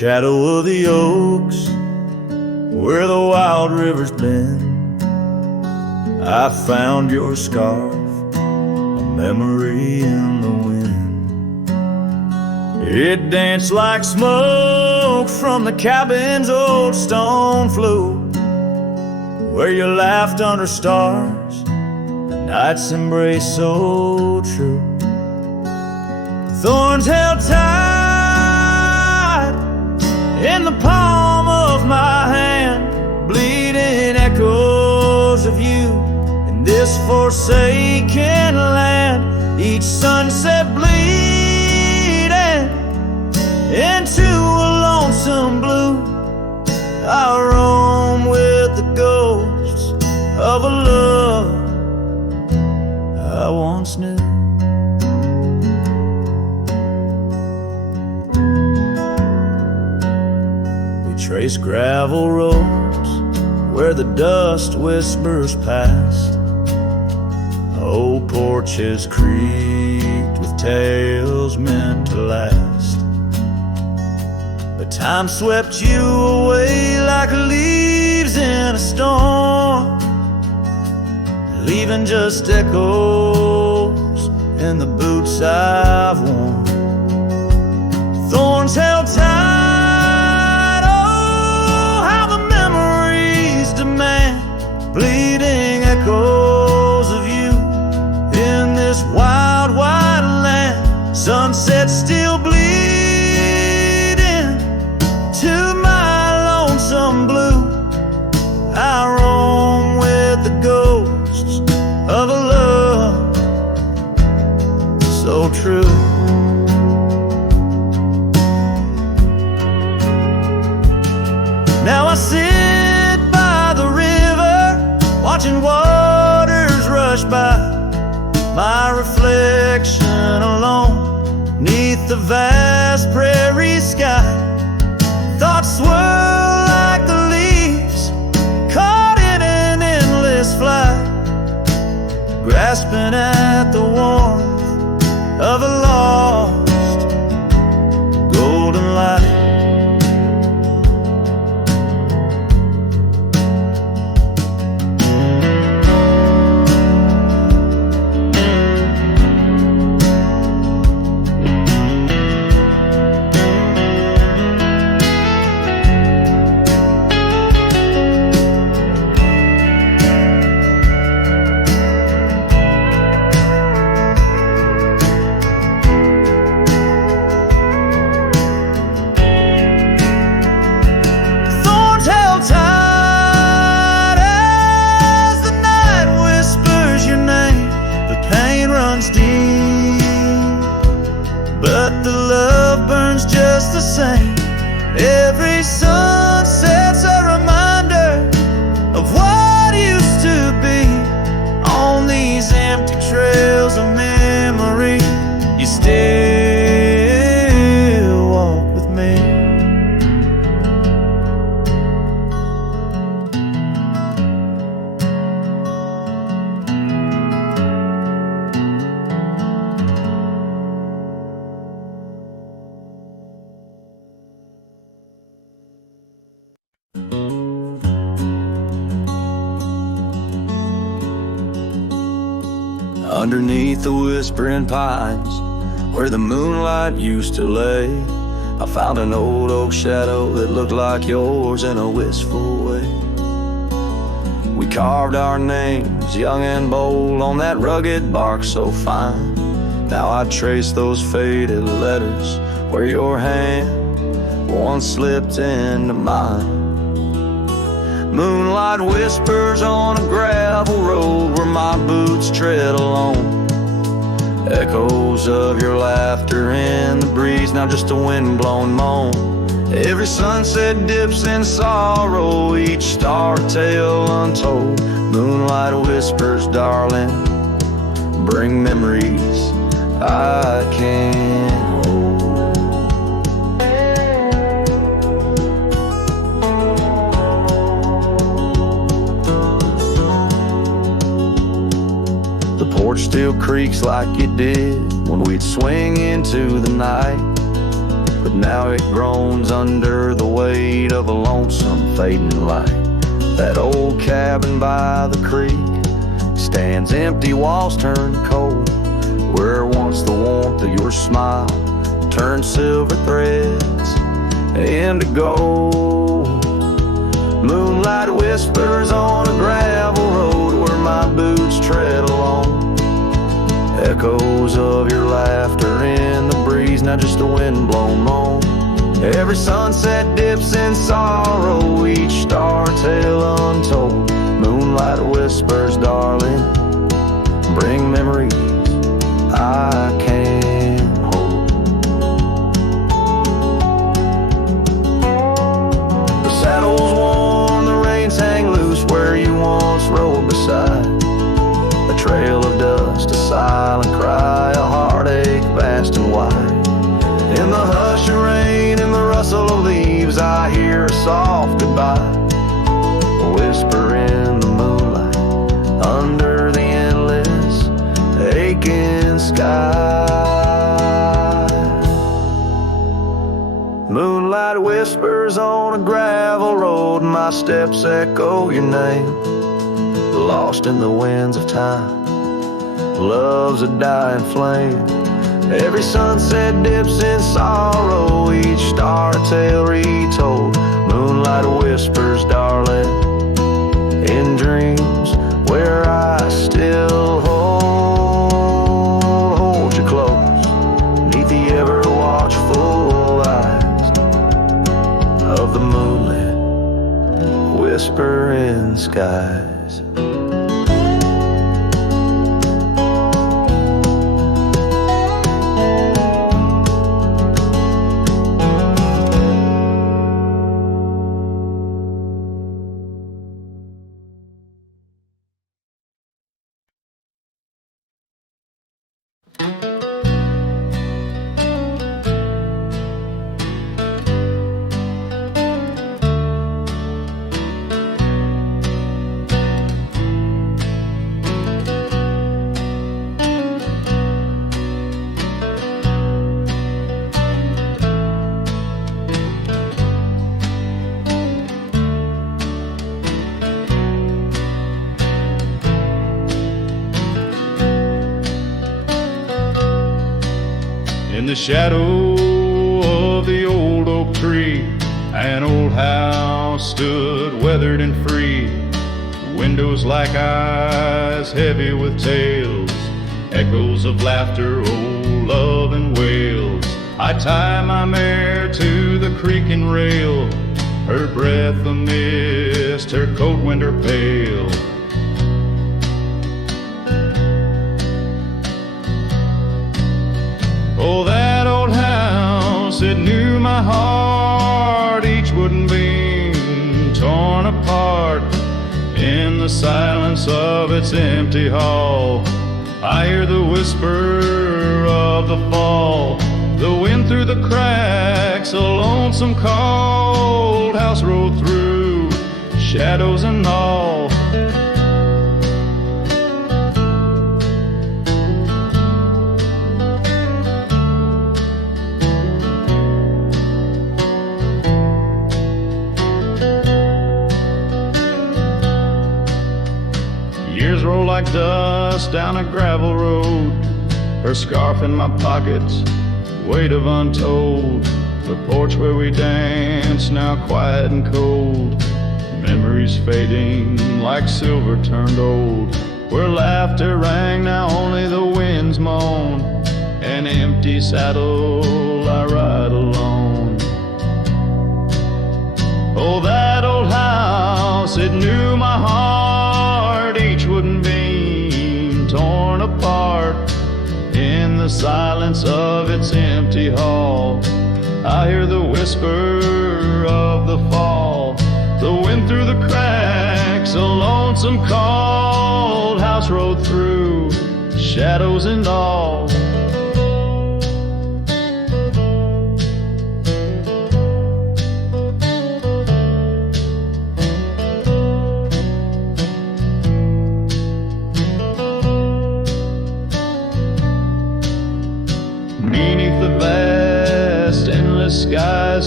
shadow of the oaks, where the wild river's been, I found your scarf, a memory in the wind. It danced like smoke from the cabin's old stone flue, where you laughed under stars, the night's embrace so true. Thorns held tight in the palm of my hand, bleeding echoes of you in this forsaken land. Each sunset bleeding into a lonesome blue, I roam with the ghosts of a love I once knew. Trace gravel roads where the dust whispers past, old porches creaked with tales meant to last. But time swept you away like leaves in a storm, leaving just echoes in the boots I've worn. Thorns held tight, bleeding echoes of you in this wild, wide land. Sunset still bleeding to my lonesome blue. I roam with the ghosts of a love so true. Now I sit by the river, watching waters rush by, my reflection alone neath the vast prairie sky. Thoughts swirl like the leaves caught in an endless flight, grasping at the warmth of a lost golden light. Just the same, every sunset's a reminder of what used to be. On these empty trails of memory, you still walk with me. Underneath the whispering pines, where the moonlight used to lay, I found an old oak shadow that looked like yours in a wistful way. We carved our names, young and bold, on that rugged bark so fine. Now I trace those faded letters where your hand once slipped into mine. Moonlight whispers on a gravel road where my boots tread alone. Echoes of your laughter in the breeze, now just a wind-blown moan. Every sunset dips in sorrow, each star tale untold. Moonlight whispers, darling, bring memories I can't hold. The porch still creaks like it did when we'd swing into the night. but now it groans under the weight of a lonesome fading light. That old cabin by the creek stands empty, walls turn cold, where once the warmth of your smile turned silver threads into gold. Moonlight whispers on a gravel road where my boots tread along. Echoes of your laughter in the breeze, not just a wind-blown moan. Every sunset dips in sorrow, each star tale untold. Moonlight whispers, darling, bring memories I can't hold. The saddle's worn, the reins hang loose where you once rode beside. A trail of dust, a silent cry, a heartache vast and wide. In the hush of rain, in the rustle of leaves, I hear a soft goodbye, a whisper in the moonlight, under the endless aching sky. Moonlight whispers on a gravel road, my steps echo your name. Lost in the winds of time, love's a dying flame. Every sunset dips in sorrow, each star a tale retold. Moonlight whispers, darling, in dreams where I still hold you close, neath the ever watchful eyes of the moonlit whispering skies. In the shadow of the old oak tree, an old house stood weathered and free. Windows like eyes heavy with tales, echoes of laughter, old love and wails. I tie my mare to the creaking rail, her breath a mist, her cold winter pale. Oh, that old house, it knew my heart, each wooden beam torn apart. In the silence of its empty hall, I hear the whisper of the fall. The wind through the cracks, a lonesome cold house rolled through, shadows and all. Years roll like dust down a gravel road, her scarf in my pockets, weight of untold. The porch where we danced, now quiet and cold. Memories fading like silver turned old. Where laughter rang, now only the winds moan. An empty saddle, I ride alone. Oh, that old house, it knew my heart, each wooden beam torn apart. In the silence of its empty hall, I hear the whisper of the fall. The wind through the cracks, a lonesome cold house rode through, shadows and all.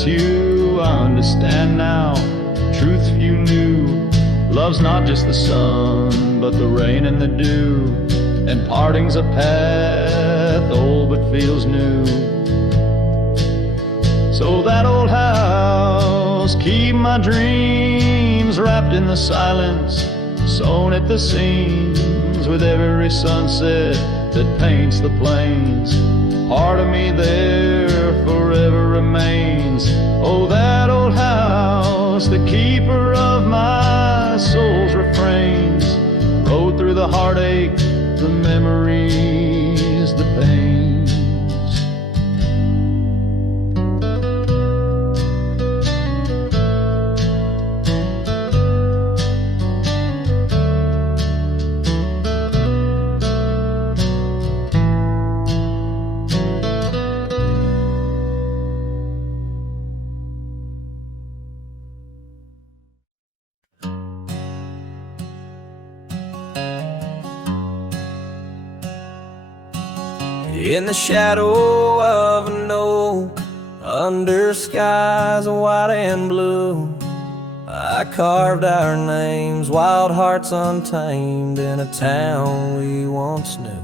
that's you, I understand now. Truth you knew, love's not just the sun, but the rain and the dew. And parting's a path, old but feels new. So that old house, keep my dreams wrapped in the silence, sewn at the seams with every sunset that paints the plains. Part of me there forever remains. Oh, that old house, the keeper of my soul's refrains. Rode through the heartache, the memories, the pains. In the shadow of an oak, under skies of white and blue, I carved our names, wild hearts untamed, in a town we once knew.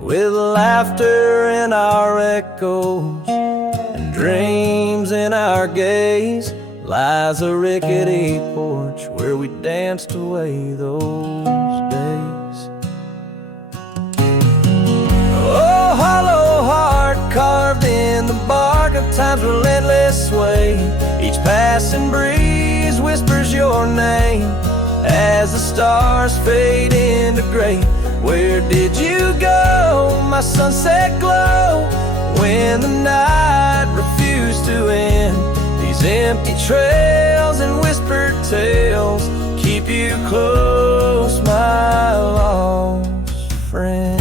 With laughter in our echoes and dreams in our gaze, lies a rickety porch where we danced away those days. Oh, hollow heart carved in the bark of time's relentless sway. Each passing breeze whispers your name as the stars fade into gray. Where did you go, my sunset glow, when the night refused to end? These empty trails and whispered tales keep you close, my lost friend.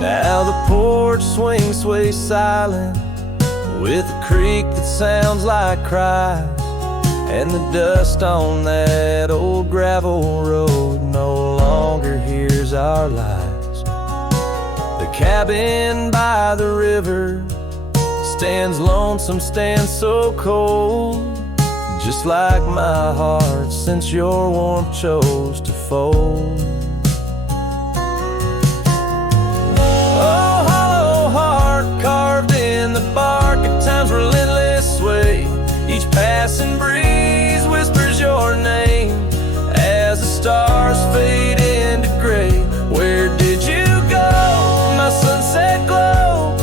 Now the porch swings, sways silent, with a creak that sounds like cries, and the dust on that old gravel road no longer hears our lies. The cabin by the river stands lonesome, stands so cold, just like my heart since your warmth chose to fold. Oh, hollow heart carved in the bark at time's relentless sway. Each passing breeze whispers your name as the stars fade into gray. Where did you go, my sunset glow,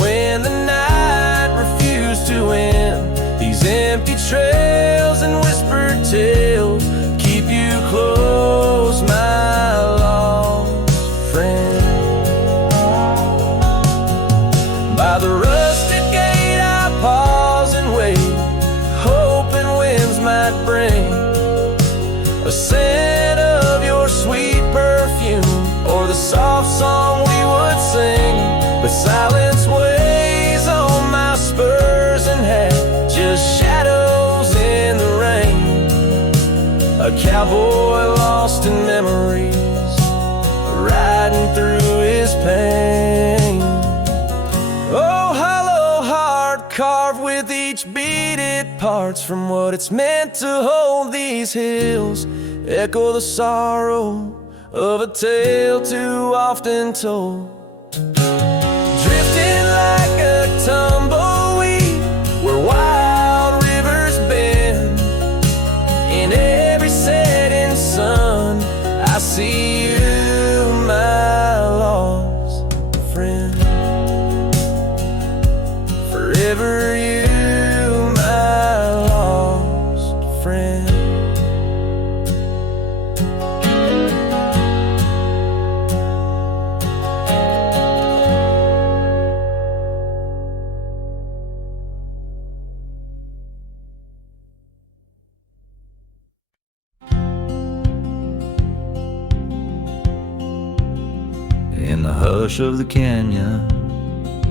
when the night refused to end? These empty trails and whispered tales keep you close, my lost friend. By the rusted gate I pause and wait, hoping winds might bring a scent of your sweet perfume, or the soft song we would sing. But silence weighs on my spurs and hat, just shadows in the rain. A cowboy lost in memories, riding through his pain. Oh, hollow heart carved with each beaded parts from what it's meant to hold. These hills echo the sorrow of a tale too often told. Drifting like a tumbleweed where wild rivers bend. In every setting sun I see you, my lost friend. Forever you, my lost friend. In the hush of the canyon,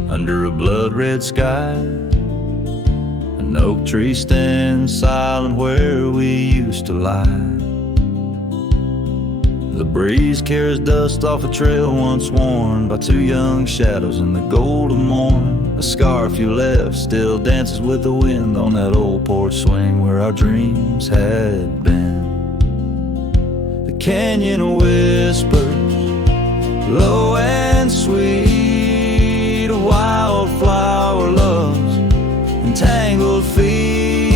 under a blood-red sky, an oak tree stands silent where we used to lie. The breeze carries dust off a trail once worn by two young shadows in the gold of morn. A scarf you left still dances with the wind on that old porch swing where our dreams had been. The canyon whispers, low and sweet, of wildflower loves and tangled feet.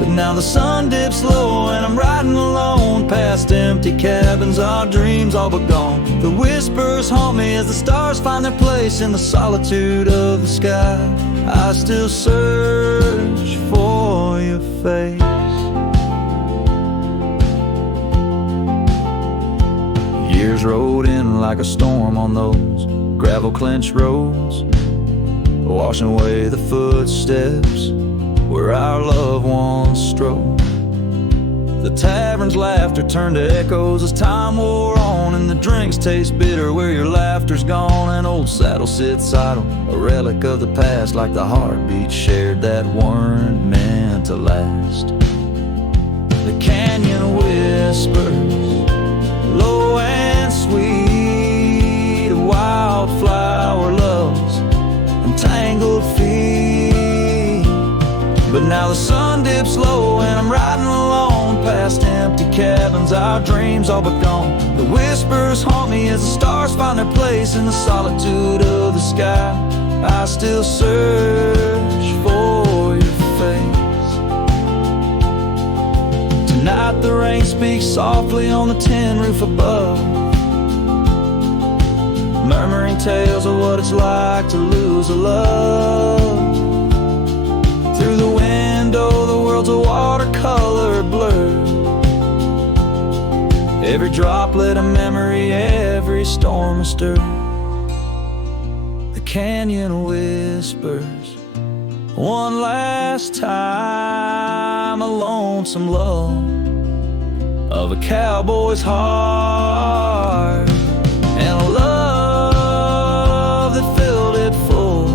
But now the sun dips low and I'm riding alone past empty cabins, our dreams all but gone. The whispers haunt me as the stars find their place in the solitude of the sky. I still search for your face. Years rode in like a storm on those gravel clenched roads, washing away the footsteps where our loved ones strode. The tavern's laughter turned to echoes as time wore on, and the drinks taste bitter where your laughter's gone. An old saddle sits idle, a relic of the past, like the heartbeats shared that weren't meant to last. The canyon whispers, low and sweet, wildflower loves and tangled feet. But now the sun dips low and I'm riding alone past empty cabins, our dreams all but gone. The whispers haunt me as the stars find their place in the solitude of the sky. I still search for your face. Tonight the rain speaks softly on the tin roof above, murmuring tales of what it's like to lose a love. Through the window the world's a watercolor blur, every droplet a memory, every storm a stir. The canyon whispers one last time, a lonesome love of a cowboy's heart, and a love that filled it full.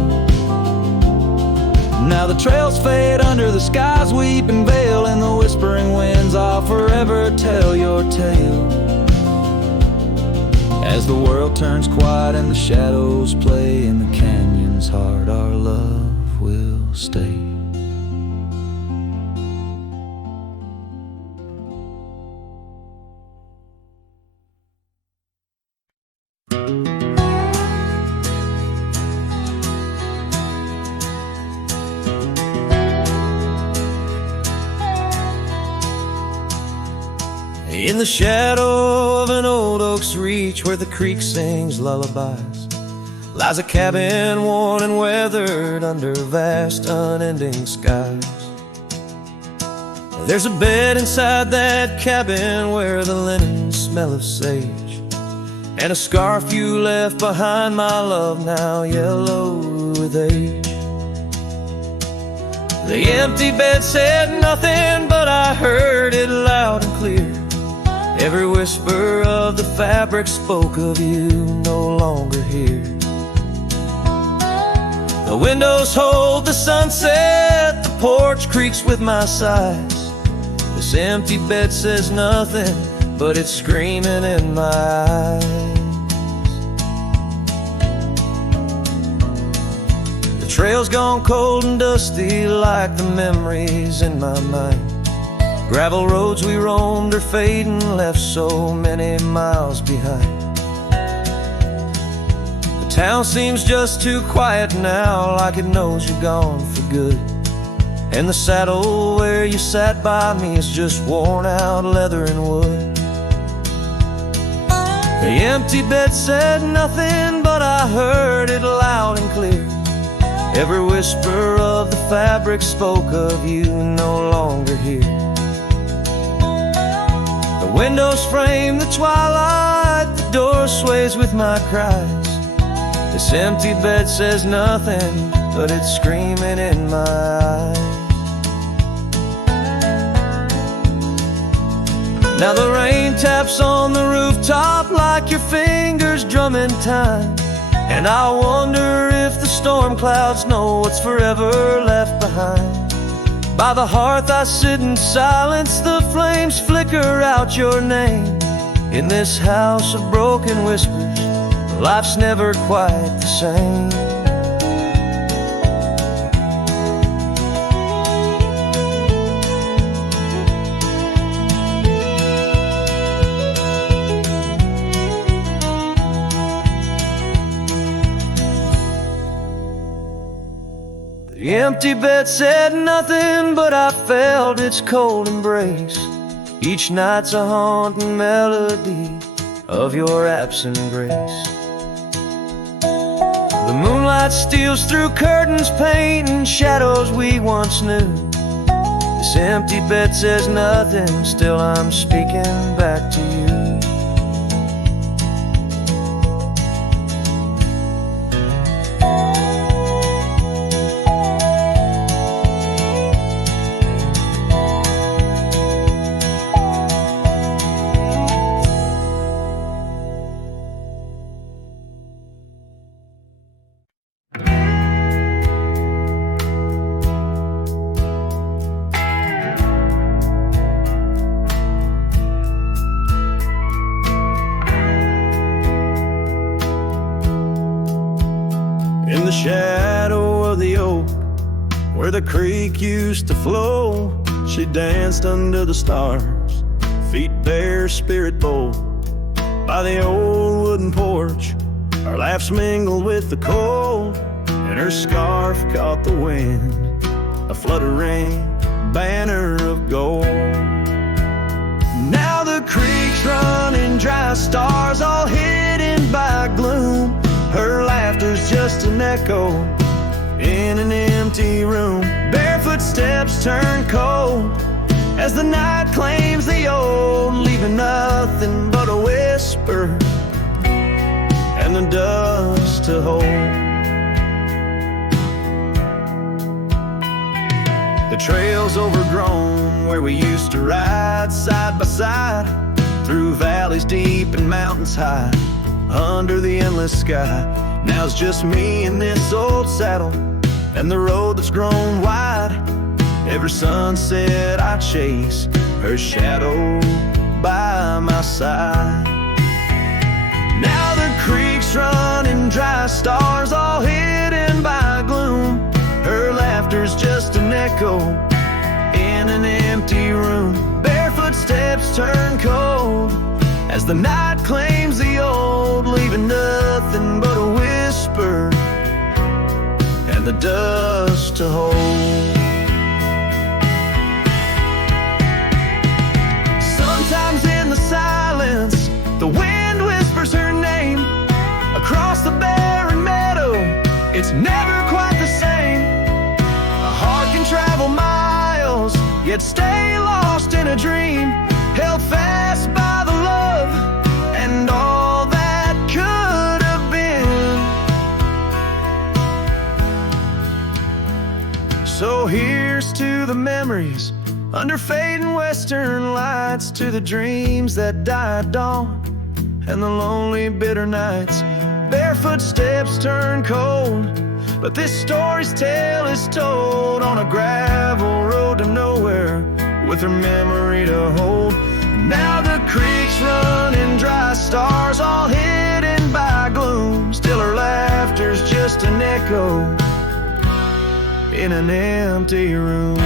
Now the trails fade under the sky's weeping veil, and the whispering winds I'll forever tell your tale. As the world turns quiet and the shadows play in the canyon's heart, our love will stay. In the shadow of an old oak's reach, where the creek sings lullabies, lies a cabin worn and weathered under vast unending skies. There's a bed inside that cabin where the linen smell of sage, and a scarf you left behind, my love, now yellow with age. The empty bed said nothing, but I heard it loud and clear. Every whisper of the fabric spoke of you no longer here. The windows hold the sunset, the porch creaks with my sighs. This empty bed says nothing, but it's screaming in my eyes. The trail's gone cold and dusty like the memories in my mind. Gravel roads we roamed are fading, left so many miles behind. The town seems just too quiet now, like it knows you're gone for good. And the saddle where you sat by me is just worn out leather and wood. The empty bed said nothing, but I heard it loud and clear. Every whisper of the fabric spoke of you no longer here. The windows frame the twilight, the door sways with my cries. This empty bed says nothing, but it's screaming in my eyes. Now the rain taps on the rooftop like your fingers drumming time, and I wonder if the storm clouds know what's forever left behind. By the hearth I sit in silence, the flames flicker out your name. In this house of broken whispers, life's never quite the same. The empty bed said nothing, but I felt its cold embrace. Each night's a haunting melody of your absent grace. The moonlight steals through curtains, painting shadows we once knew. This empty bed says nothing, still I'm speaking back to you. In the shadow of the oak, where the creek used to flow, she danced under the stars, feet bare, spirit bold. By the old wooden porch, our laughs mingled with the cold, and her scarf caught the wind, a fluttering banner of gold. Now the creek's running dry, stars all hidden by gloom. Her laughter's just an echo in an empty room. Barefoot steps turn cold as the night claims the old, leaving nothing but a whisper and the dust to hold. The trail's overgrown where we used to ride side by side, through valleys deep and mountains high, under the endless sky. Now it's just me in this old saddle and the road that's grown wide. Every sunset I chase, her shadow by my side. Now the creek's running dry, stars all hidden by gloom. Her laughter's just an echo in an empty room. Barefoot steps turn cold as the night claims the old, leaving nothing but a whisper and the dust to hold. Sometimes in the silence, the wind whispers her name. Across the barren meadow, it's never quite the same. A heart can travel miles, yet stay lost in a dream, held fast by the love and all that could have been. So here's to the memories under fading western lights, to the dreams that die at dawn and the lonely bitter nights. Barefoot steps turn cold, but this story's tale is told on a gravel road to nowhere, with her memory to hold. Now the creek's running dry, stars all hidden by gloom. Still her laughter's just an echo in an empty room.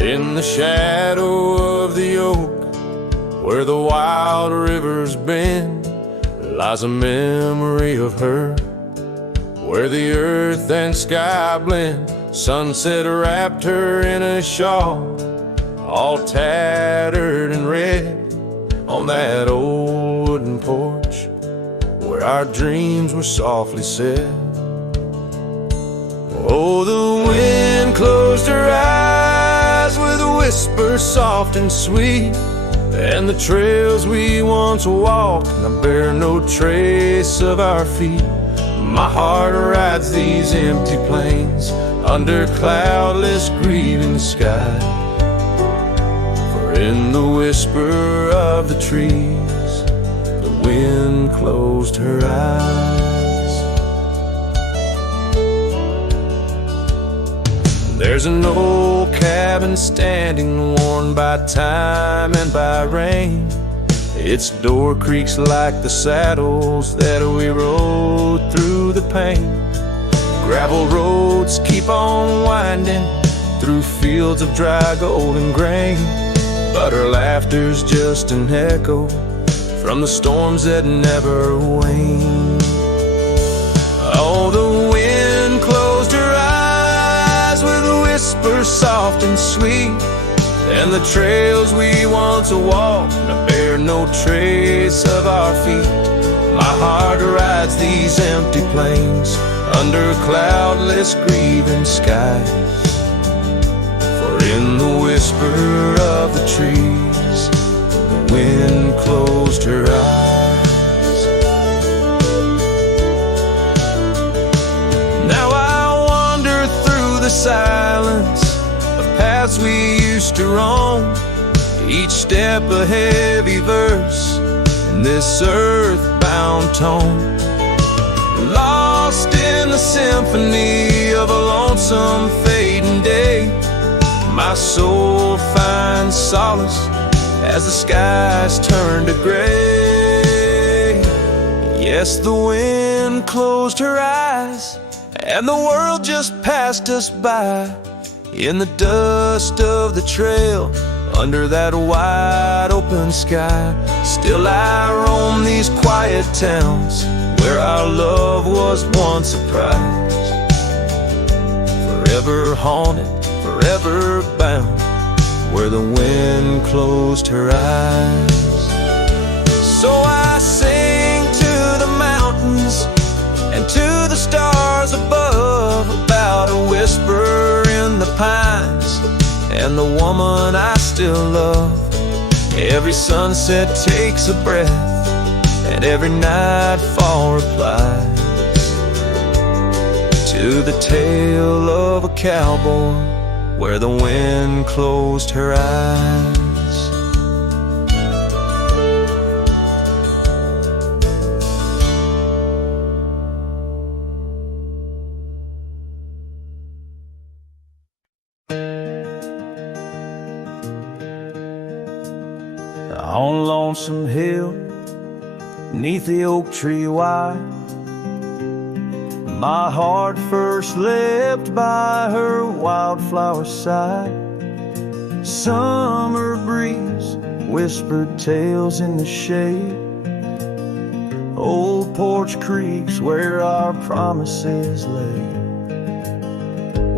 In the shadow of the oak, where the wild rivers bend, lies a memory of her, where the earth and sky blend. Sunset wrapped her in a shawl, all tattered and red, on that old wooden porch where our dreams were softly said. Oh, the wind closed her eyes with a whisper soft and sweet, and the trails we once walked now bear no trace of our feet. My heart rides these empty plains under cloudless grieving sky. For in the whisper of the trees, the wind closed her eyes. There's an old cabin standing, worn by time and by rain. Its door creaks like the saddles that we rode through the pain. Gravel roads keep on winding through fields of dry golden grain, but her laughter's just an echo from the storms that never wane. Oh, the wind closed her eyes with a whisper soft and sweet, and the trails we once walked now bear no trace of our feet. My heart rides these empty plains under cloudless grieving skies. For in the whisper of the trees, the wind closed her eyes. Now I wander through the silence of paths we used to roam, each step a heavy verse in this earthbound tone. Lost in the symphony of a lonesome fading day, my soul finds solace as the skies turn to gray. Yes, the wind closed her eyes, and the world just passed us by. In the dust of the trail, under that wide open sky, still I roam these quiet towns where our love was once a prize. Forever haunted, forever bound, where the wind closed her eyes. So I sing to the mountains and to the stars above about a whisper in the pines and the woman I still love. Every sunset takes a breath, and every nightfall replies to the tale of a cowboy where the wind closed her eyes. On Lonesome Hill, neath the oak tree wide, my heart first leapt by her wildflower side. Summer breeze whispered tales in the shade, old porch creeks where our promises lay.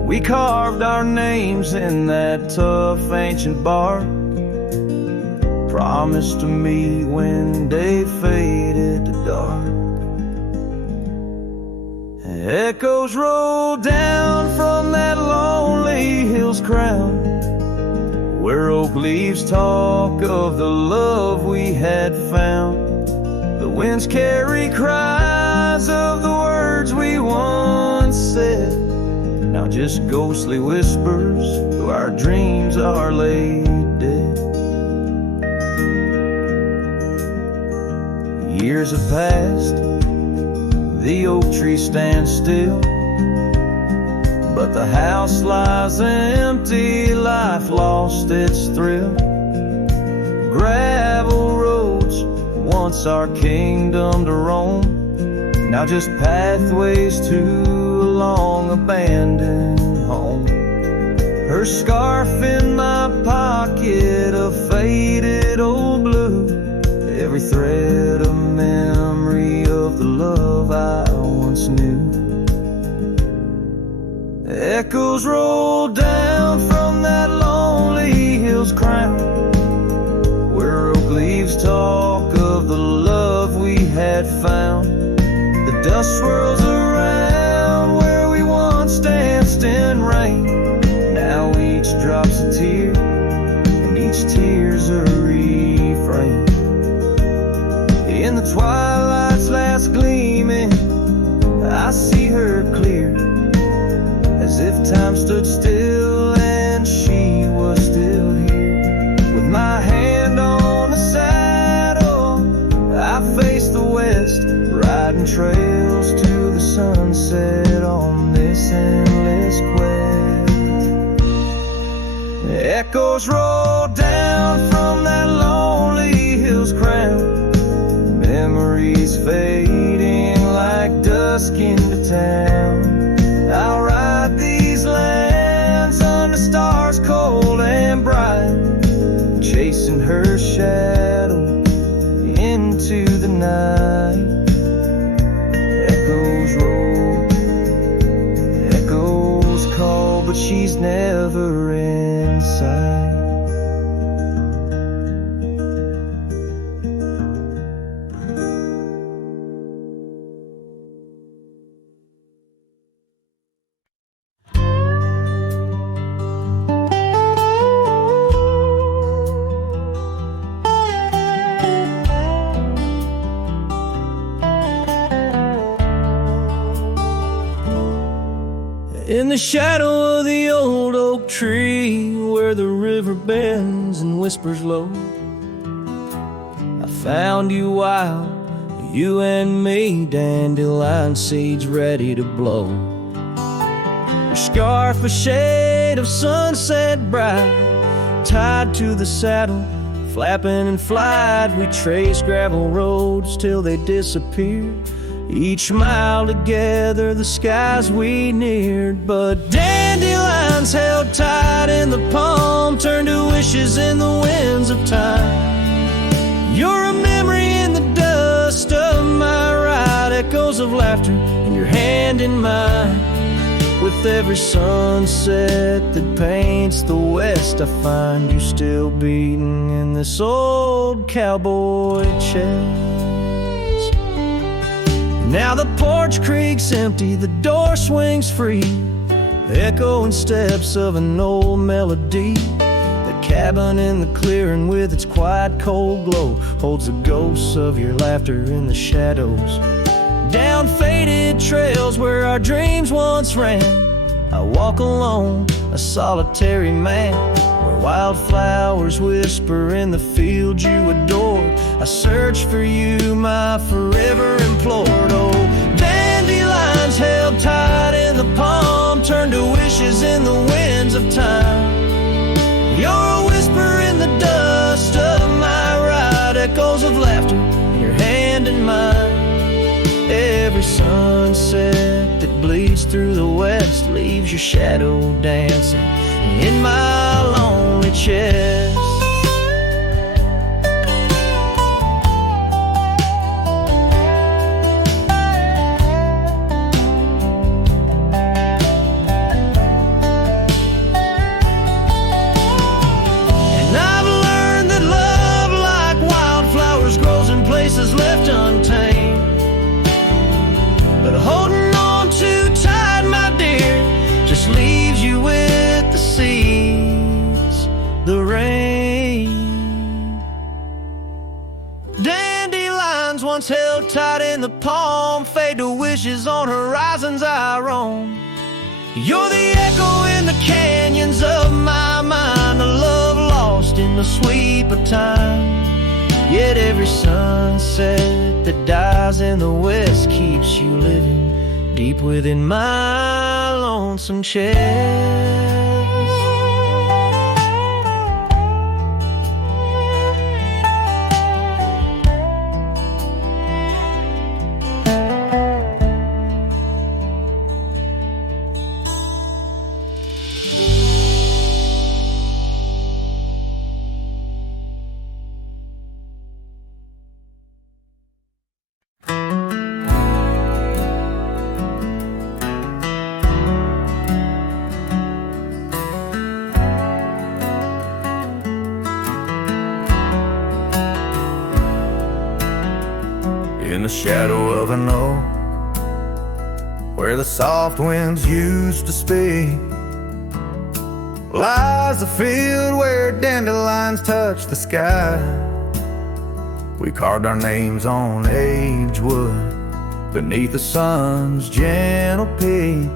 We carved our names in that tough ancient bark, promised to meet when day faded to dark. Echoes roll down from that lonely hill's crown, where oak leaves talk of the love we had found. The winds carry cries of the words we once said, now just ghostly whispers though our dreams are laid dead. Years have passed, the oak tree stands still, but the house lies empty, life lost its thrill. Gravel roads, once our kingdom to roam, now just pathways to a long abandoned home. Her scarf in my pocket, a faded old blue, every thread a memory of the love I once knew. Echoes roll down from that lonely hill's crown, where oak leaves talk of the love we had found. The dust swirls around where we once danced in rain, now each drop's a tear and each tear's a refrain. In the twilight's last gleaming, I time stood still and she was still here. With my hand on the saddle, I faced the west, riding trails to the sunset on this endless quest. Echoes roll down from that lonely hill's crown, memories fading like dusk into town. I'll ride these lands under stars cold and bright, chasing her shadow into the night. Echoes roll, echoes call, but she's never in sight. In the shadow of the old oak tree, where the river bends and whispers low, I found you wild, you and me, dandelion seeds ready to blow. Your scarf a shade of sunset bright, tied to the saddle, flapping in flight. We traced gravel roads till they disappeared, each mile together the skies we neared. But dandelions held tight in the palm turned to wishes in the winds of time. You're a memory in the dust of my ride, echoes of laughter in your hand in mine. With every sunset that paints the west, I find you still beating in this old cowboy chest. Now the porch creaks empty, the door swings free, echoing steps of an old melody. The cabin in the clearing with its quiet cold glow holds the ghosts of your laughter in the shadows. Down faded trails where our dreams once ran, I walk alone, a solitary man, where wildflowers whisper in the fields you adored. I search for you, my forever implored. Oh, dandelions held tight in the palm turned to wishes in the winds of time. You're a whisper in the dust of my ride, echoes of laughter in your hand in mine. Every sunset that bleeds through the west leaves your shadow dancing in my lonely chest. And I've learned that love, like wildflowers, grows in places left untamed. But holding on too tight, my dear, just leaves you with the seas, the rain. Dandelions once held tight in the palm fade to wishes on horizons I roam. You're the echo in the canyons of my mind, a love lost in the sweep of time. Yet every sunset that dies in the west keeps you living deep within my lonesome chest. In the shadow of an oak, where the soft winds used to speak, lies a field where dandelions touch the sky. We carved our names on aged wood beneath the sun's gentle peak,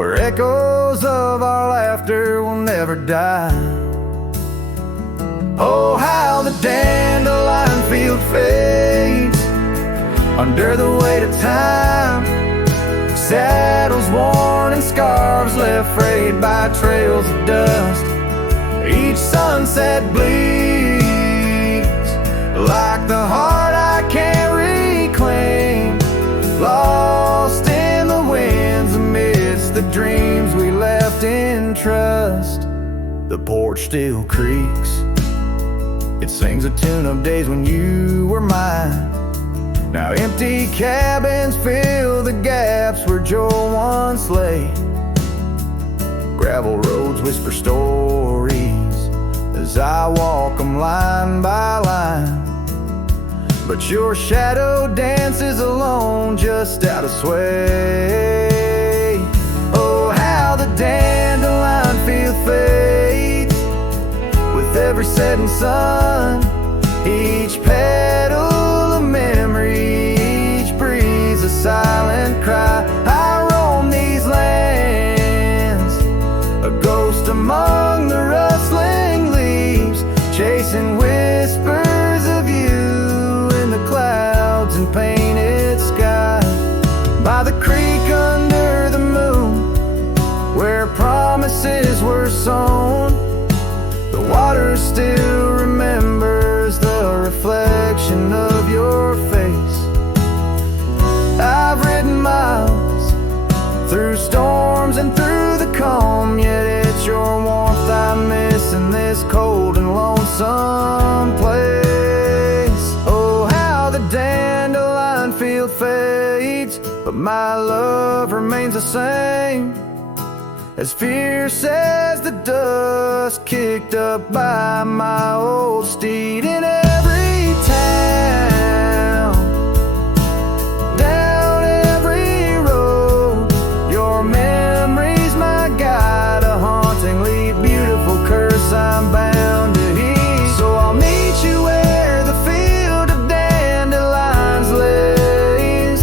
where echoes of our laughter will never die. Oh, how the dandelion field fades under the weight of time. Saddles worn and scarves left frayed by trails of dust. Each sunset bleeds like the heart I can't reclaim, lost in the winds amidst the dreams we left in trust. The porch still creaks, it sings a tune of days when you were mine. Now empty cabins fill the gaps where Joe once lay. Gravel roads whisper stories as I walk them line by line. But your shadow dances alone just out of sway. Oh, how the dandelion field fades with every setting sun. Each petal a memory, each breeze a silent cry. I roam these lands, a ghost among the rustling leaves, chasing whispers of you in the clouds and painted skies. By the creek under the moon, where promises were sown, the water still remembers the reflection of your face. I've ridden miles through storms and through the calm, yet it's your warmth I miss in this cold and lonesome place. Oh, how the dandelion field fades, but my love remains the same, as fierce as the dust kicked up by my old steed. In every town, down every road, your memory's my guide, a hauntingly beautiful curse I'm bound to heed. So I'll meet you where the field of dandelions lays,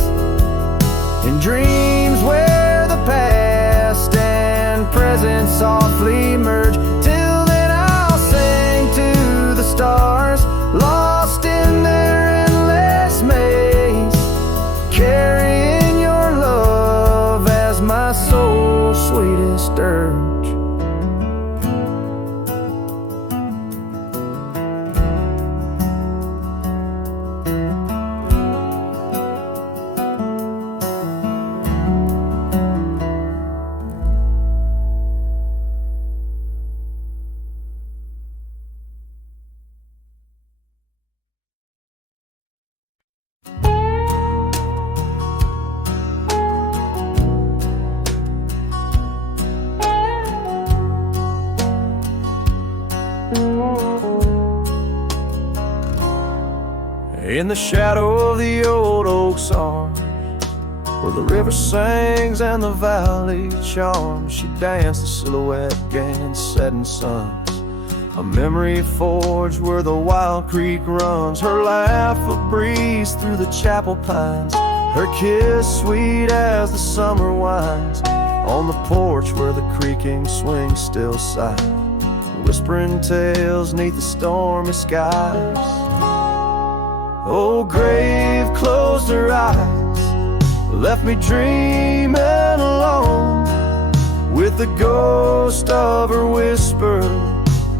in dreams where the past and present softly merge. Till then I'll sing to the stars, lost in their endless maze, carrying your love as my soul's sweetest dirge. In the shadow of the old oak's arms, where the river sings and the valley charms, she danced the silhouette against setting suns. A memory forged where the wild creek runs, her laugh a breeze through the chapel pines, her kiss sweet as the summer winds, on the porch where the creaking swings still sigh, whispering tales neath the stormy skies. Oh, grave closed her eyes, left me dreaming alone, with the ghost of her whisper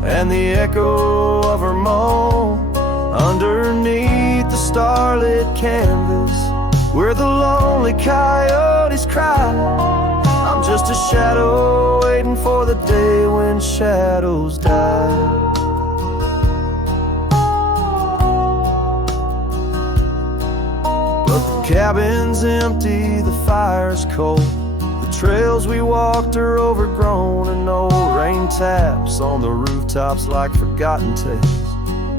and the echo of her moan. Underneath the starlit canvas, where the lonely coyotes cry, I'm just a shadow waiting for the day when shadows die. Cabin's empty, the fire's cold, the trails we walked are overgrown, and old rain taps on the rooftops like forgotten tales,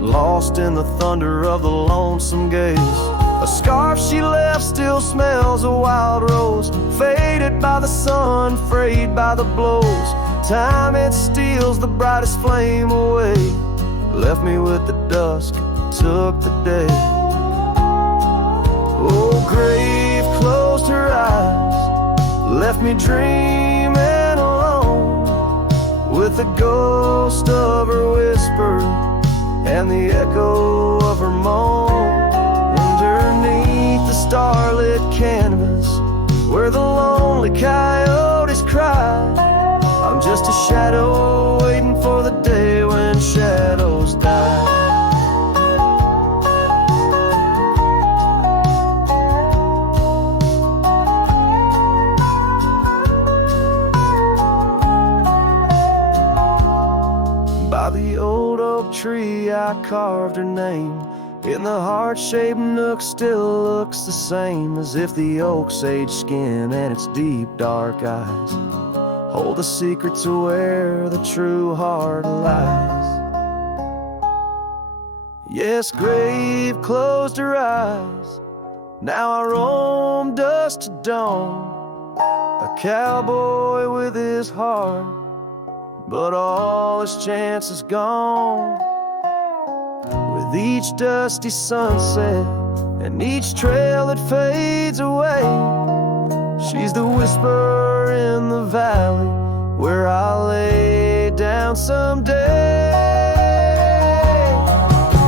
lost in the thunder of the lonesome gaze. A scarf she left still smells of wild rose, faded by the sun, frayed by the blows. Time it steals the brightest flame away, left me with the dusk, took the day. Oh, grave closed her eyes, left me dreaming the ghost of her whisper and the echo of her moan. Underneath the starlit canvas where the lonely coyotes cry, I'm just a shadow waiting for the day when shadows die. By the old oak tree I carved her name in the heart-shaped nook, still looks the same, as if the oak's aged skin and its deep dark eyes hold the secret to where the true heart lies. Yes, grave closed her eyes, now I roam dusk to dawn, a cowboy with his heart, but all his chances gone. With each dusty sunset and each trail that fades away, she's the whisper in the valley where I'll lay down someday.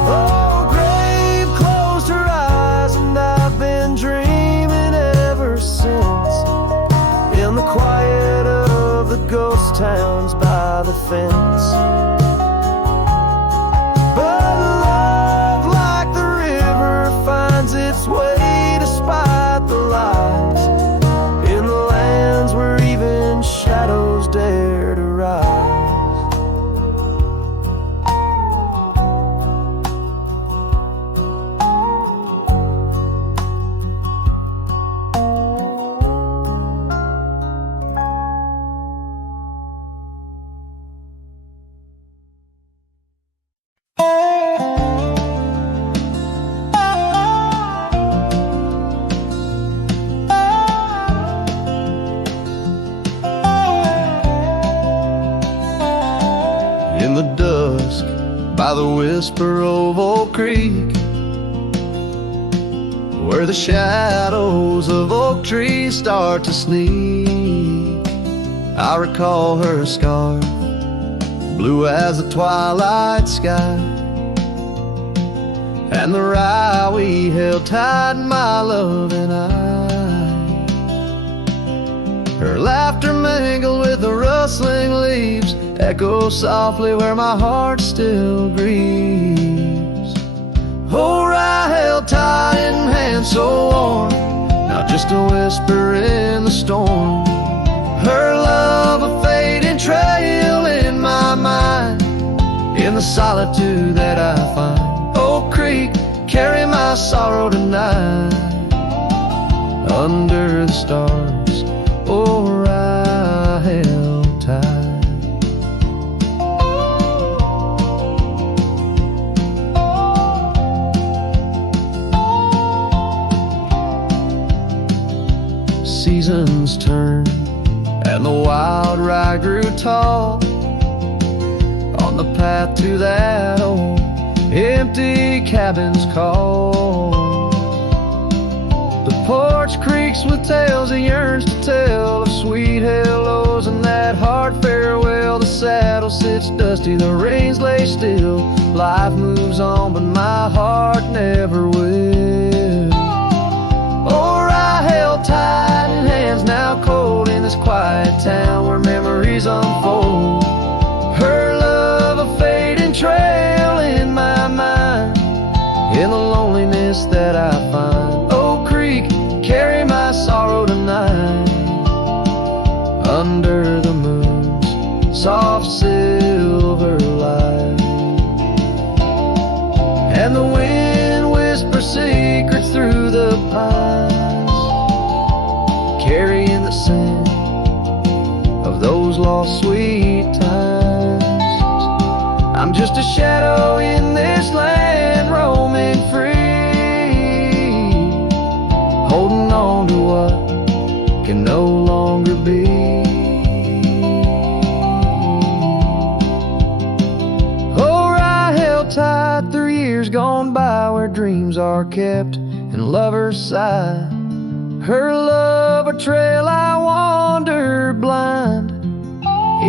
Oh, grave closed her eyes and I've been dreaming ever since, in the quiet of the ghost towns by the fence. Its way despite the lies, in the lands where even shadows dare to rise. In the dusk, by the whisper of Oak Creek, where the shadows of oak trees start to sneak, I recall her scarf, blue as the twilight sky, and the rye we held tight, my love and I. Her laughter mingled with the rustling leaves, echoes softly where my heart still grieves. Oh, rye held tight in hands so warm, not just a whisper in the storm. Her love a fading trail in my mind, in the solitude that I find. Oak Creek, carry my sorrow tonight, under the stars. Oh, I held tight. Seasons turned and the wild rye grew tall on the path to that old empty cabin's call. The porch creaks with tales it yearns to tell, of sweet hellos and that hard farewell. The saddle sits dusty, the reins lay still. Life moves on, but my heart never will. Oh, I held tight in hands now cold, in this quiet town where memories unfold. Her love a fading trail in my mind, in the loneliness that I find. Oak Creek, carry my sorrow tonight, under the moon's soft silver light. And the wind whispers secrets through the pines, carrying the scent of those lost sweet times. I'm just a shadow in this land, roaming free, holding on to what can no longer be. Oh, I held tight through years gone by, where dreams are kept and lovers sigh. Her love a trail I wandered blind,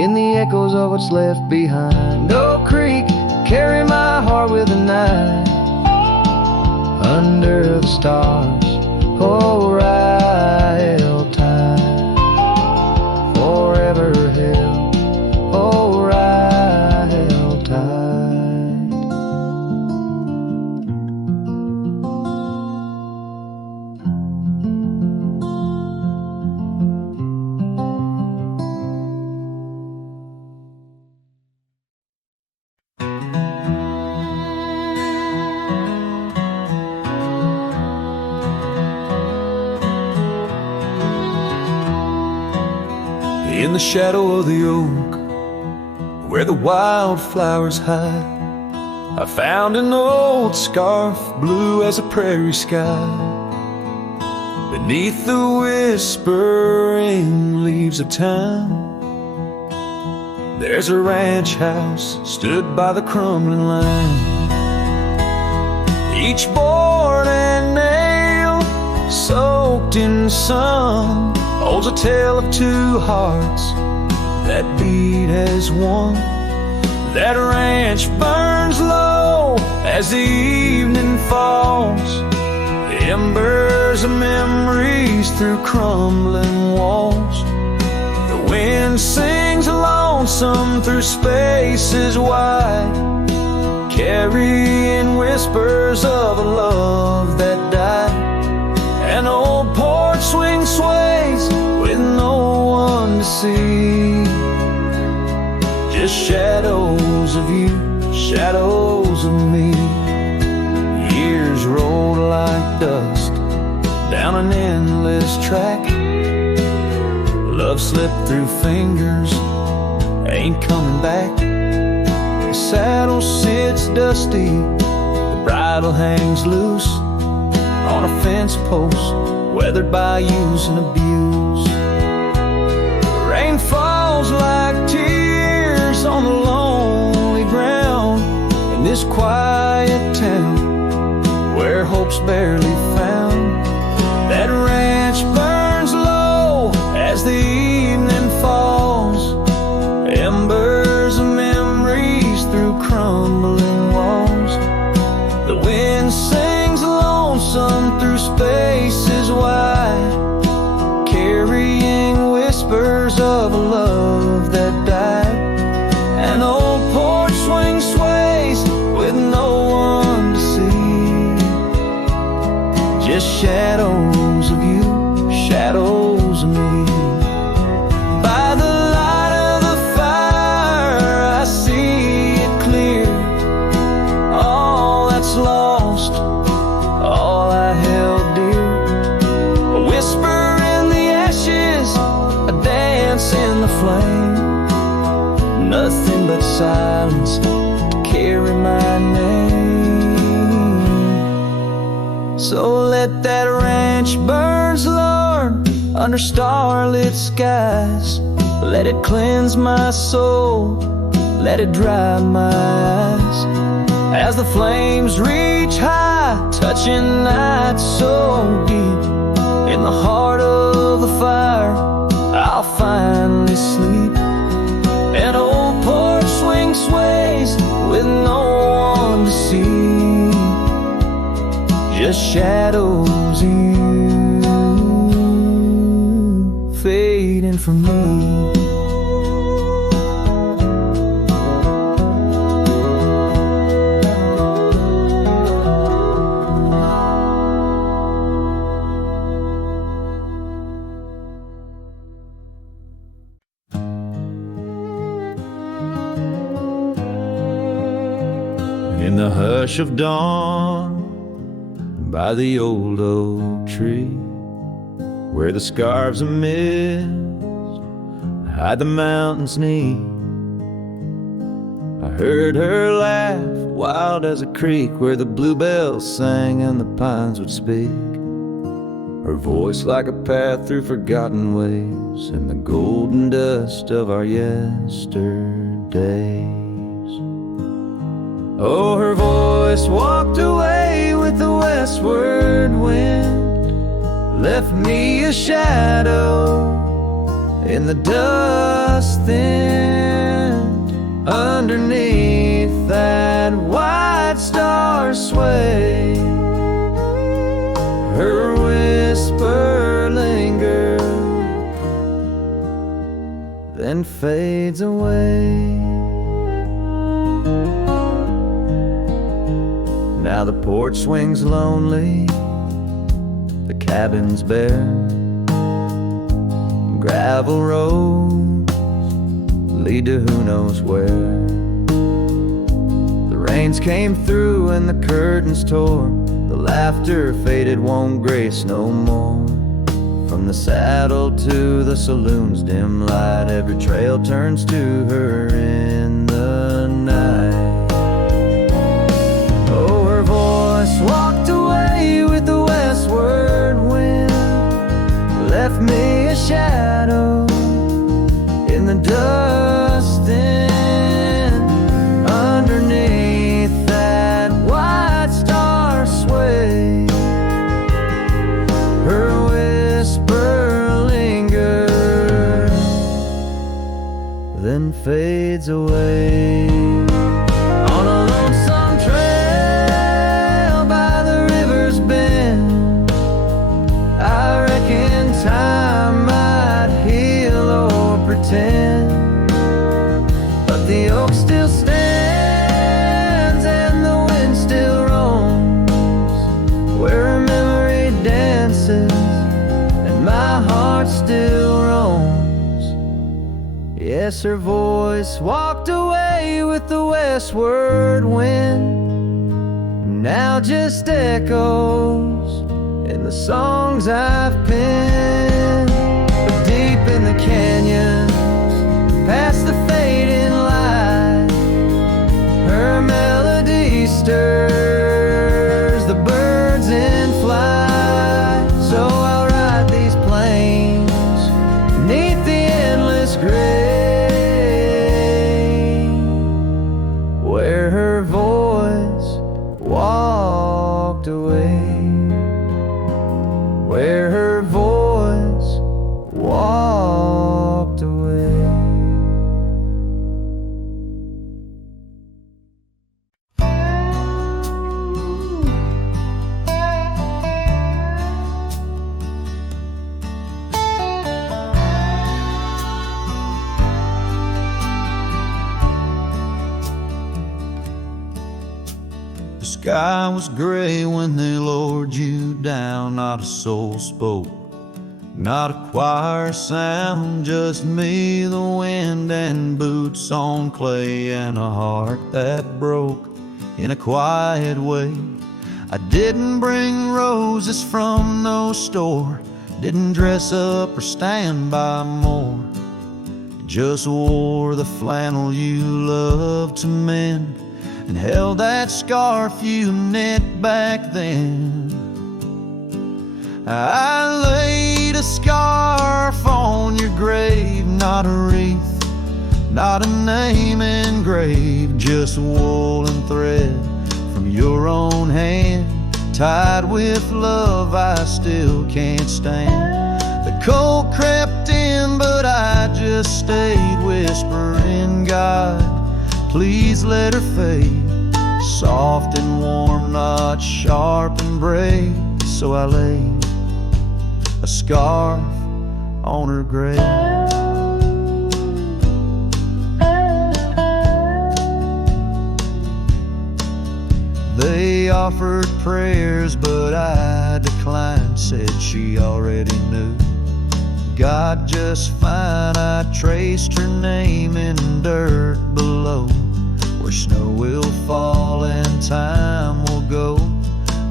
in the echoes of what's left behind. Oak Creek, carry my heart with a knife under the stars. Oh, ride held tight, forever held. Oh, ride held tight. In the shadow of the oak, where the wildflowers hide, I found an old scarf, blue as a prairie sky. Beneath the whispering leaves of time, there's a ranch house stood by the crumbling line. Each board and nail soaked in sun holds a tale of two hearts that beat as one. That ranch burns low as the evening falls, embers of memories through crumbling walls. The wind sings lonesome through spaces wide, carrying whispers of a love that died. An old porch swing sways with no one to see, just shadows of you, shadows of me. Years rolled like dust down an endless track. Love slipped through fingers, ain't coming back. The saddle sits dusty, the bridle hangs loose on a fence post, weathered by use and abuse. The rain falls like tears on the lonely ground in this quiet town where hope's barely found. That ranch burns low as the evening falls, embers of memories through crumbling walls. The wind sings lonesome through spaces wide, carrying whispers of a love that died. An old porch swing sways with no one to see, just shadows of you, shadows of me. By the light of the fire I see it clear, all that's lost, all I held dear. A whisper in the ashes, a dance in the flame, nothing but silence to carry my name. So let that ranch burns, Lord, under starlit skies. Let it cleanse my soul, let it dry my eyes. As the flames reach high, touching night so deep, in the heart of the fire I'll finally sleep. An old porch swing sways with no one to see, just shadows of you fading from me. In the hush of dawn, by the old oak tree, where the scarves of mist hide the mountain's knee, I heard her laugh, wild as a creek, where the bluebells sang and the pines would speak. Her voice like a path through forgotten ways in the golden dust of our yesterdays. Oh, her voice walked away with the westward wind, left me a shadow in the dust thin then fades away. Now the porch swings lonely, the cabin's bare, gravel roads lead to who knows where. The rains came through and the curtains tore, the laughter faded, won't grace no more. From the saddle to the saloon's dim light, every trail turns to her in the night. Oh, her voice walked away with the westward wind, left me a shadow in the dust, and underneath that white star sway, her whisper lingers, then fades away. On a lonesome trail by the river's bend, I reckon time might heal or pretend, but the oak still stands and the wind still roams, where her memory dances and my heart still roams. Yes, her voice walked away with the westward wind, now just echoes in the songs I've penned. But deep in the canyons, past the fading light, her melody stirs the birds in flight. So I'll ride these plains neath the endless gray, where her voice walked away, where her voice walked away. The sky was gray when they lowered you down, not a soul spoke, not a choir sound, just me, the wind, and boots on clay, and a heart that broke in a quiet way. I didn't bring roses from no store, didn't dress up or stand by more, just wore the flannel you loved to mend, and held that scarf you knit back then. I laid a scarf on your grave, not a wreath, not a name engraved, just wool and thread from your own hand, tied with love I still can't stand. The cold crept in, but I just stayed, whispering, God, please let her fade, soft and warm, not sharp and brave. So I laid a scarf on her grave. They offered prayers, but I declined, said she already knew. God just fine, I traced her name in dirt below, where snow will fall and time will go.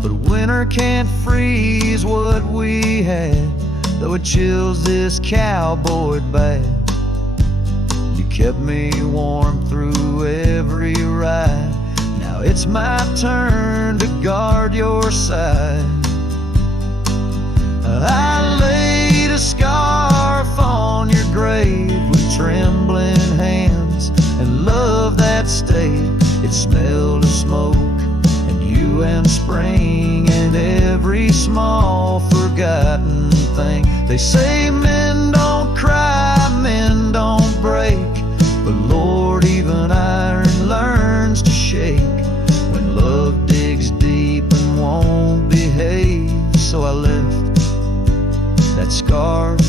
But winter can't freeze what we had, though it chills this cowboy bad. You kept me warm through every ride, now it's my turn to guard your side. I laid a scarf on your grave with trembling hands, and love that stayed, it smelled of smoke and you and spring and every small forgotten thing. They say men don't cry, men don't break, but Lord, even iron learns to shake when love digs deep and won't behave. So I left that scarf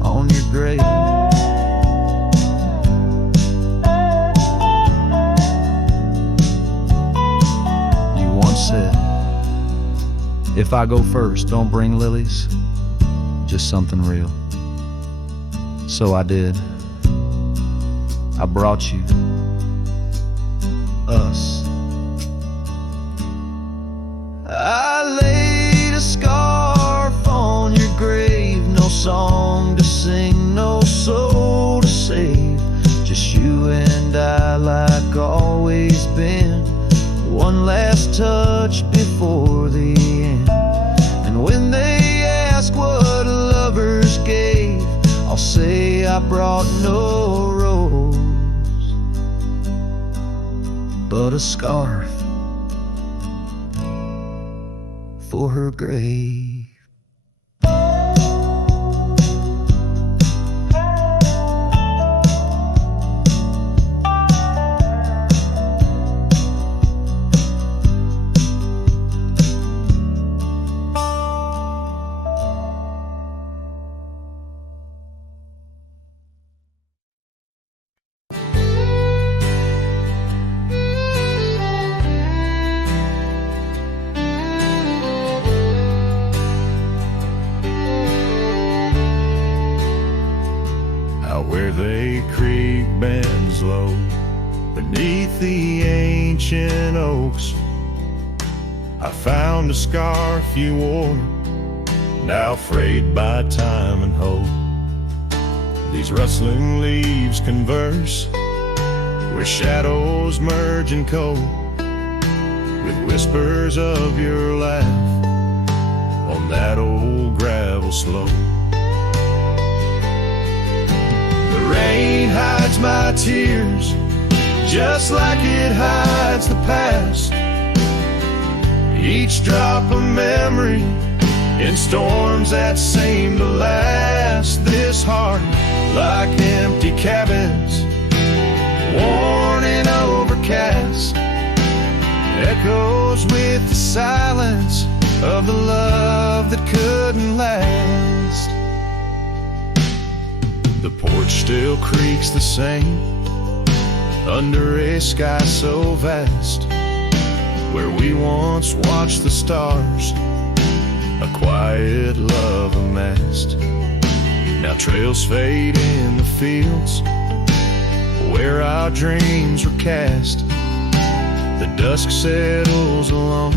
on your grave. If I go first, don't bring lilies, just something real. So I did. I brought you us. I laid a scarf on your grave, no song to sing, no soul to save, just you and I like always been. One last touch before the end. And when they ask what lovers gave, I'll say I brought no rose, but a scarf for her grave. Where they creek bends low beneath the ancient oaks, I found a scarf you wore, now frayed by time and hope. These rustling leaves converse where shadows merge and cope, with whispers of your laugh on that old gravel slope. The rain hides my tears just like it hides the past. Each drop a memory in storms that seem to last. This heart, like empty cabins, worn and overcast, echoes with the silence of the love that couldn't last. The porch still creaks the same under a sky so vast, where we once watched the stars, a quiet love amassed. Now trails fade in the fields where our dreams were cast. The dusk settles alone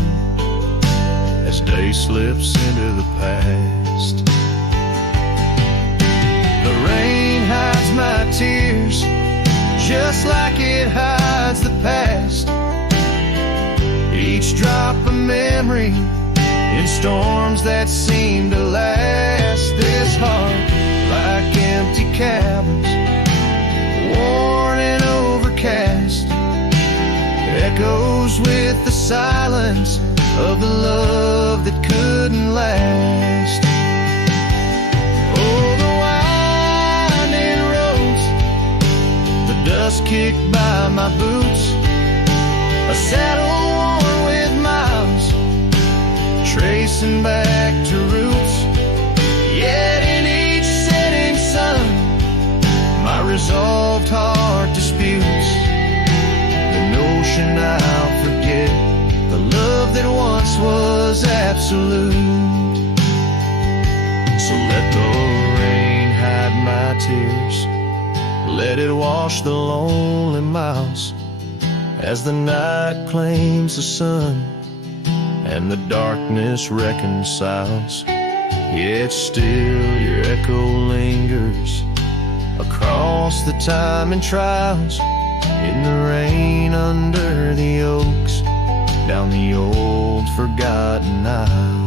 as day slips into the past. The rain hides my tears just like it hides the past. Each drop a memory in storms that seem to last. This heart, like empty cabins, worn and overcast, echoes with the silence of the love that couldn't last. Oh, the winding roads, the dust kicked by my boots, a saddle worn with miles, tracing back to roots. Yet in each setting sun, my resolved heart disputes the notion I'll forget the love that once was absolute. So let the rain hide my tears, let it wash the lonely miles, as the night claims the sun and the darkness reconciles. Yet still your echo lingers across the time and trials, in the rain under the oaks, down the old forgotten aisles.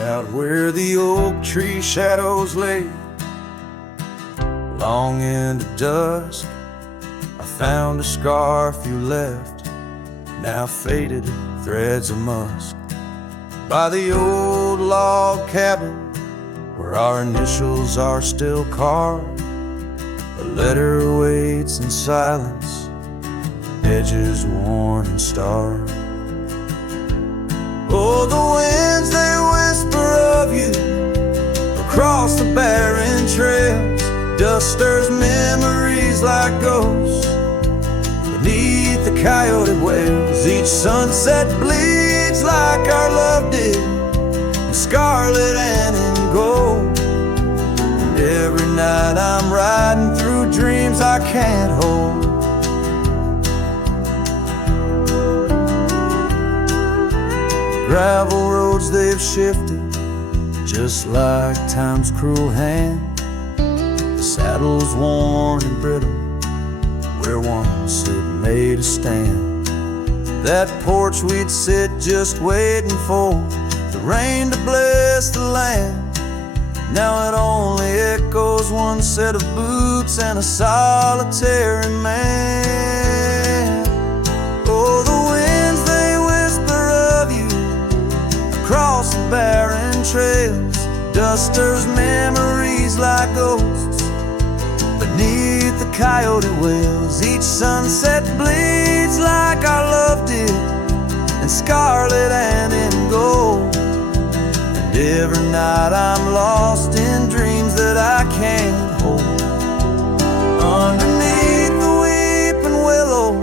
Out where the oak tree shadows lay, long into dusk, I found a scarf you left, now faded threads of musk, by the old log cabin where our initials are still carved. A letter waits in silence, edges worn and starred. Oh, the winds, they whisper of you across the barren trails. Dust stirs memories like ghosts beneath the coyote wails. Each sunset bleeds like our love did, in scarlet and in gold. And every night I'm riding through dreams I can't hold. Gravel roads, they've shifted just like time's cruel hand. The saddle's worn and brittle where once it made a stand. That porch we'd sit just waiting for the rain to bless the land. Now it only echoes one set of boots and a solitary man. Oh, the winds, they whisper of you across the barren trails. Dust stirs memories like ghosts beneath the coyote wails. Each sunset bleeds like our love did, in scarlet and in gold. And every night I'm lost in dreams that I can't hold. Underneath the weeping willow,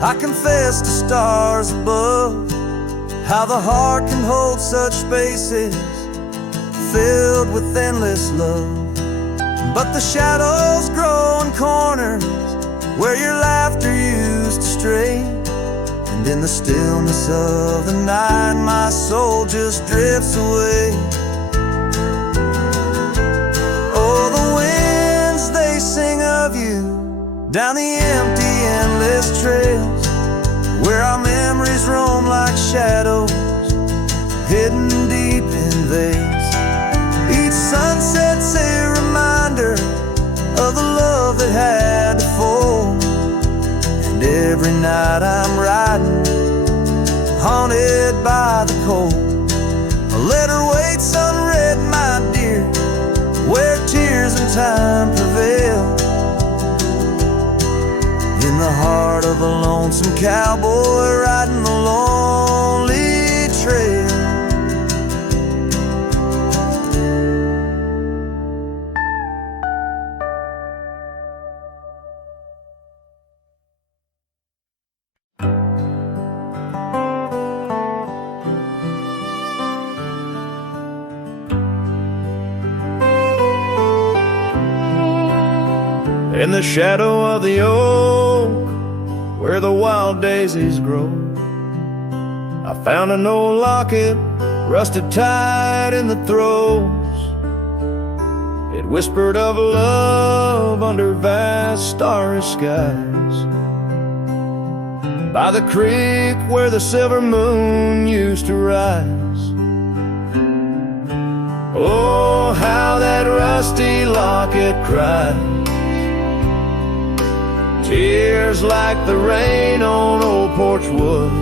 I confess to stars above how the heart can hold such spaces filled with endless love. But the shadows grow in corners where your laughter used to stray. And in the stillness of the night, my soul just drifts away. Oh, the winds, they sing of you down the empty, endless trails where our memories roam like shadows hidden deep in veils. Each sunset's a reminder of the love that had to fall. And every night I'm riding, haunted by the cold. A letter waits unread, my dear, where tears and time prevail. In the heart of a lonesome cowboy riding the lonely trail. In the shadow of the oak, where the wild daisies grow, I found an old locket, rusted tight in the throes. It whispered of love under vast starry skies, by the creek where the silver moon used to rise. Oh, how that rusty locket cried, tears like the rain on old porch wood.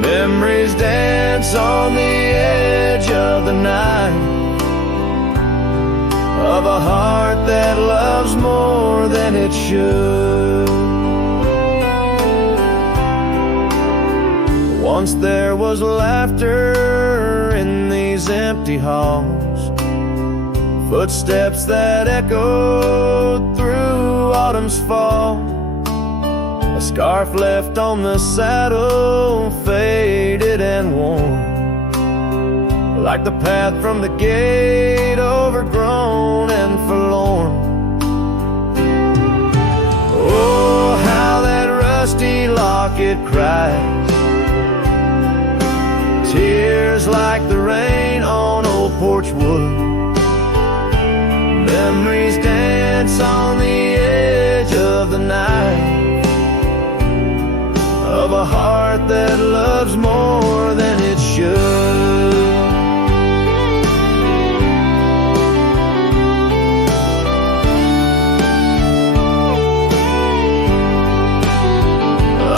Memories dance on the edge of the night, of a heart that loves more than it should. Once there was laughter in these empty halls, footsteps that echoed through autumn's fall. A scarf left on the saddle, faded and worn, like the path from the gate, overgrown and forlorn. Oh, how that rusty locket cries, tears like the rain on old porch wood. Memories dance on the edge of the night, of a heart that loves more than it should.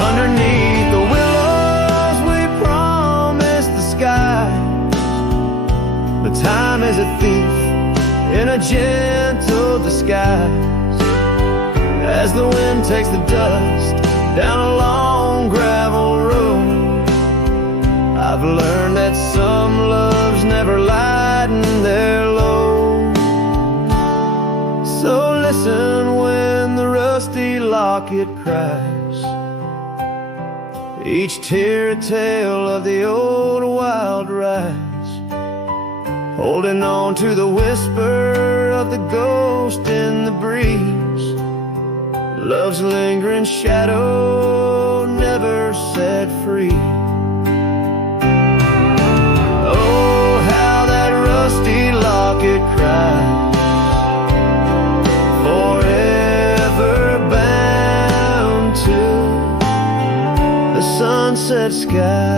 Underneath the willows we promised the sky, the time a gentle disguise as the wind takes the dust down a long gravel road. I've learned that some loves never lighten their load. So listen when the rusty locket cries, each tear a tale of the old wild rise, holding on to the whisper of the ghost in the breeze. Love's lingering shadow never set free. Oh, how that rusty locket cries, forever bound to the sunset sky.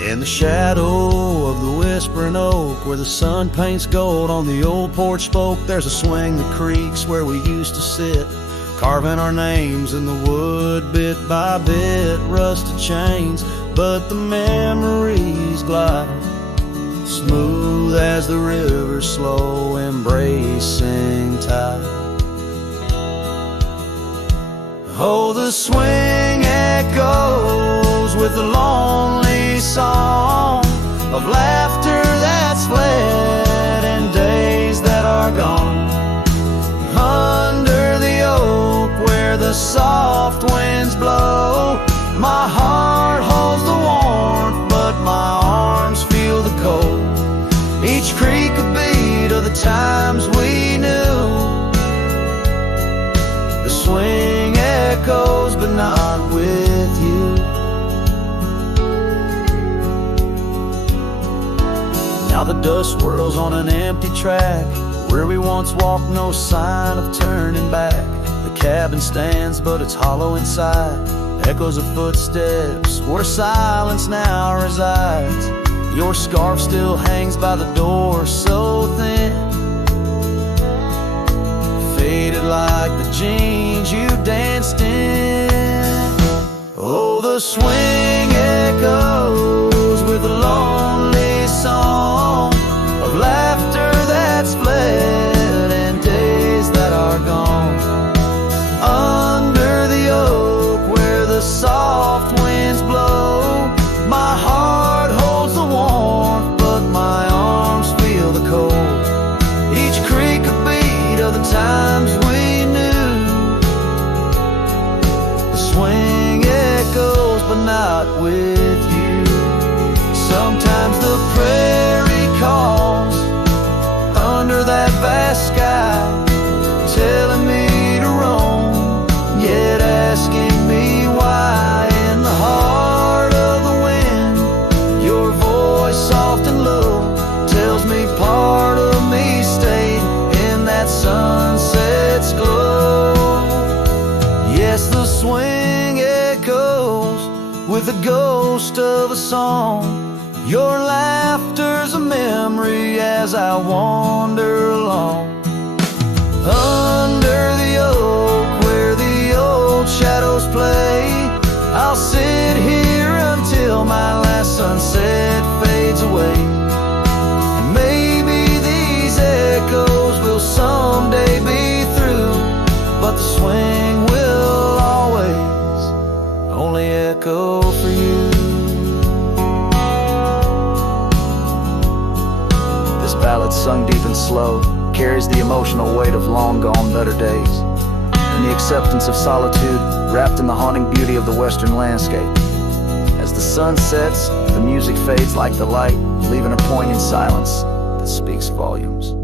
In the shadow of the whispering oak, where the sun paints gold on the old porch spoke, there's a swing that creaks where we used to sit, carving our names in the wood bit by bit. Rusted chains, but the memories glide smooth as the river's slow embracing tide. Oh, the swing echoes with the lonely song of laughter that's fled and days that are gone. Under the oak where the soft winds blow, my heart holds the warmth, but my arms feel the cold. Each creak a beat of the times we knew. The swing echoes, but not with you. Now the dust swirls on an empty track, where we once walked, no sign of turning back. The cabin stands, but it's hollow inside, echoes of footsteps where silence now resides. Your scarf still hangs by the door, so thin, faded like the jeans you danced in. Oh, the swing echoes with a lonely song of laughter that's fled and days that are gone. Under the oak where the soft winds blow, my heart holds the warmth, but my arms feel the cold. Each creak a beat of the times we knew. The swing echoes, but not with you. Sometimes the prairie calls under that vast sky, telling me to roam, yet asking me why. In the heart of the wind, your voice soft and low tells me part of me stayed in that sunset's glow. Yes, the swing echoes with the ghost of a song. Your laughter's a memory as I wander along. Under the oak where the old shadows play, I'll sit here until my last sunset fades away. And maybe these echoes will someday be through, but the swing will always only echo for you. This ballad, sung deep and slow, carries the emotional weight of long gone better days, and the acceptance of solitude wrapped in the haunting beauty of the western landscape. As the sun sets, the music fades like the light, leaving a poignant silence that speaks volumes.